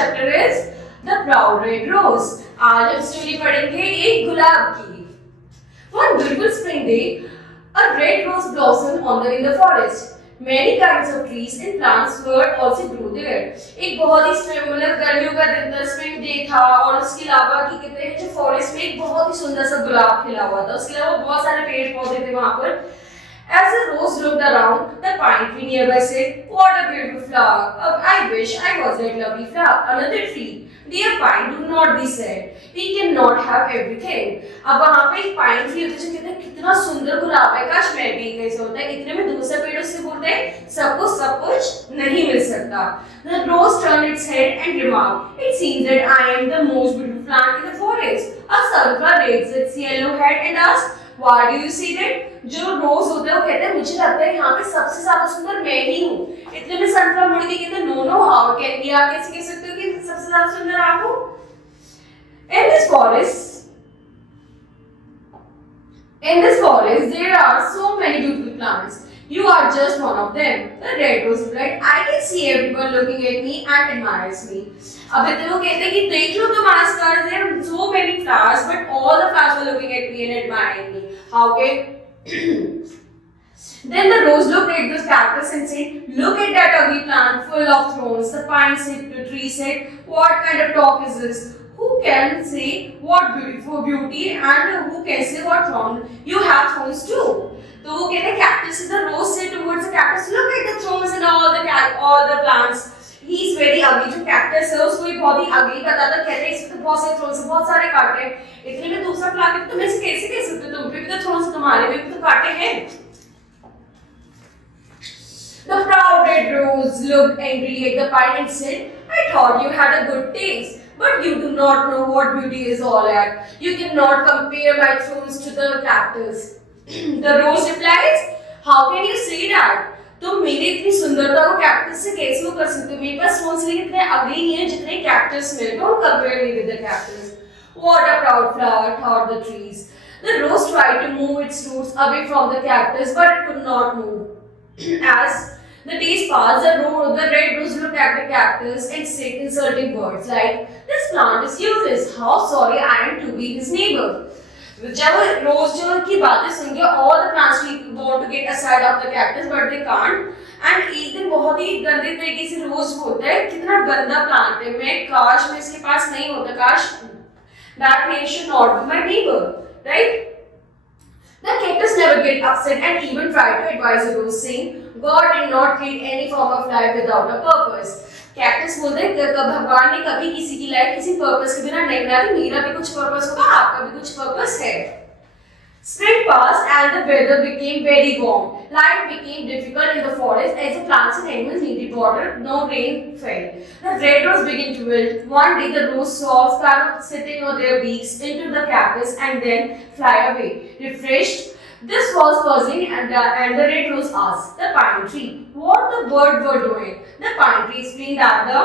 chapter is the proud red rose. आज हम story पढ़ेंगे एक गुलाब की. One beautiful spring day, a red rose blossomed in the forest. Many kinds of trees and plants were also grew there. एक बहुत ही मतलब गर्मियों का दिन था, स्प्रिंग डे था और उसके अलावा कि कहते हैं जो फॉरेस्ट में एक बहुत ही सुंदर सा गुलाब खिला हुआ था. उसके अलावा बहुत सारे पेड़ पौधे थे वहाँ पर. As the rose looked around, the pine tree nearby said, "What a beautiful flower! I wish I was that lovely flower." Another tree, "Dear pine, do not be sad. We cannot have everything." अब वहाँ पे एक pine tree होता है जो कहते हैं कितना सुंदर गुलाब है, काश मैं भी कैसे होता है. इतने में दूसरा पेड़ उससे बोलते हैं सबको सब कुछ नहीं मिल सकता. The rose turned its head and remarked, "It seems that I am the most beautiful plant in the forest." A sunflower raised its yellow head and asked, "Why do you say that?" जो रोज होता है वो कहते हैं मुझे लगता है यहाँ पे सबसे ज्यादा सुंदर मैं ही हूँ. इतने में सनफ्लावर मुड़ के कहते हैं no no how can be. आप कैसे कह सकते हो कि सबसे ज्यादा सुंदर आप हो? In this forest there are so many beautiful plants. You are just one of them. The red rose replied, "I can see everyone looking at me and admires me." अब इतने लोग कहते हैं कि देख लो तुम आसपास, there are so many flowers, but all the flowers are looking at me and admiring me. How can? Then the rose looked at the cactus and said, "Look at that ugly plant full of thorns." The pine said, the tree said, "What kind of talk is this? Who can say what beautiful beauty and who can say what thorn? You have thorns too." तो वो कहते हैं cactus. The rose said towards the cactus, "Look at the thorns and all the plants. He is very ugly." जो cactus है उसको ये बहुत ही ugly बताता, कहते हैं इसमें तो बहुत सारे thorns हैं, बहुत सारे कांटे हैं. इतने में दूसरा प्लांट है, तुम ऐसे कैसे कह सकते हो? तुम पे भी तो thorns, तुम्हारे में भी तो कांटे हैं. The proud red rose looked angrily at the pine and said, "I thought you had a good taste, but you do not know what beauty is all at. You cannot compare my thorns to the cactus." The rose replies, "How can you say that? तुम मेरी इतनी सुंदरता को cactus से कैसे वो कर सकते हो? मेरे पास thorns लेकिन इतने अगले नहीं है जितने कैक्टस में. Don't compare me with the cactus." What a proud flower, thought the trees. The rose tried to move its roots away from the cactus, but it could not move. As the days passed, the red rose looked at the cactus and said insulting words like, "This plant is useless. How sorry I am to be his neighbor." जब रोज जो की बातें सुन के all the plants want to get aside of the cactus but they can't. And एक दिन बहुत ही गंदे तरीके से रोज बोलता है कितना गंदा प्लांट है, मैं काश मैं इसके पास नहीं होता, काश that man should not be my neighbor, right? The cactus never get upset and even tried to advise the rose, saying, "God did not create any form of life without a purpose." Cactus बोलते हैं भगवान ने कभी किसी की life किसी purpose के बिना नहीं बनाई. मेरा भी कुछ पर्पस होगा, आपका भी कुछ पर्पस है. Spring passed and the weather became very warm. Life became difficult in the forest as the plants and animals needed water. No rain fell. The red rose began to wilt. One day the rose saw sparrows sitting on their beaks into the cactus and then fly away. Refreshed, this was puzzling and the red rose asked the pine tree what the birds were doing. The pine tree explained that the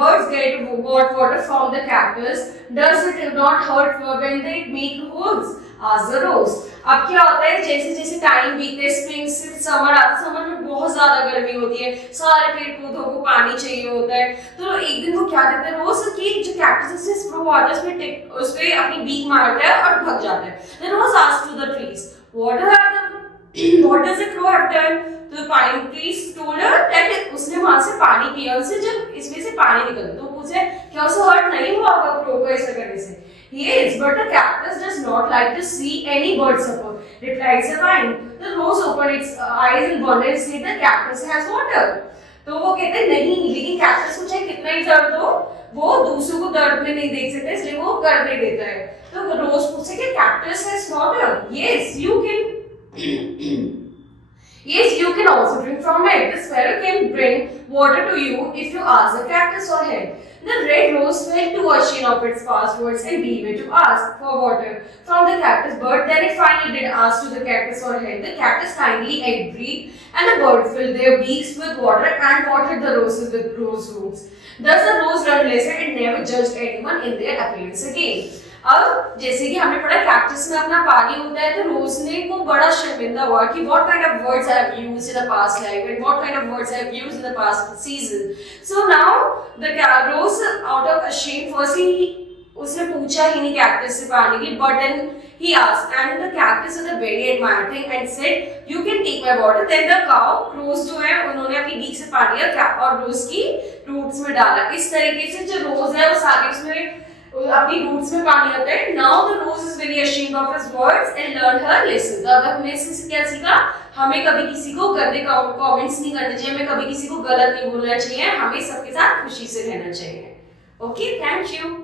birds got water from the cactus. Does it not hurt when they make holes? Asked the rose. अब क्या होता है जैसे जैसे time बीतते है, spring से summer आता है, समर में बहुत ज्यादा गर्मी होती है, सारे पेड़ पौधों को पानी चाहिए होता है. तो एक दिन वो क्या करते हैं रोज की जो कैक्टस से स्प्रो आता है उस पे अपनी बीक मारता है और भाग जाता है. The rose asked to the trees, what does the crow have done? तो pine trees told her that उसने वहां से पानी पिया, उससे जब इसमें से पानी निकलता तो पूछे क्या उसे हर्ट नहीं हुआ होगा क्रो को ऐसा करने से? Yes, but the cactus does not like to see any bird suffer, replies the vine. The rose opened its eyes in wonder and said, "The cactus has water." तो वो कहते हैं नहीं, लेकिन कैक्टस को चाहे कितना ही दर्द हो वो दूसरों को दर्द में नहीं देख सकता, इसलिए वो करने देता है. तो रोज पूछे कि cactus has water. Yes, you can also drink from it. The sparrow can bring water to you if you ask the cactus for help. The red rose felt too ashamed of its past words and gave it to ask for water from the cactus bird. Then it finally did ask to the cactus for help. The cactus kindly agreed and the bird filled their beaks with water and watered the roses with rose roots. Thus the rose learned lesson and never judged anyone in their appearance again. अब जैसे कि हमने पढ़ा cactus में अपना पानी होता है, तो रोज ने को बड़ा शर्मिंदा हुआ कि what kind of words I have used in the past life and what kind of words I have used in the past season. So now the rose out of ashamed firstly उसने पूछा ही नहीं cactus से पानी की, but then he asked and the cactus was a very admired thing and said you can take my water. Then the cow crows जो है उन्होंने अपनी बीक से पानी लिया और रोज की रूट्स में डाला. इस तरीके से जो रोज है वो सारे उसमें अपनी रूट्स में पानी आता है. Now the rose is very ashamed of his words and learned her lesson. तो अब हमने इससे क्या सीखा? हमें कभी किसी को गंदे कमेंट्स नहीं करने चाहिए, हमें कभी किसी को गलत नहीं बोलना चाहिए, हमें सबके साथ खुशी से रहना चाहिए. Okay, thank you.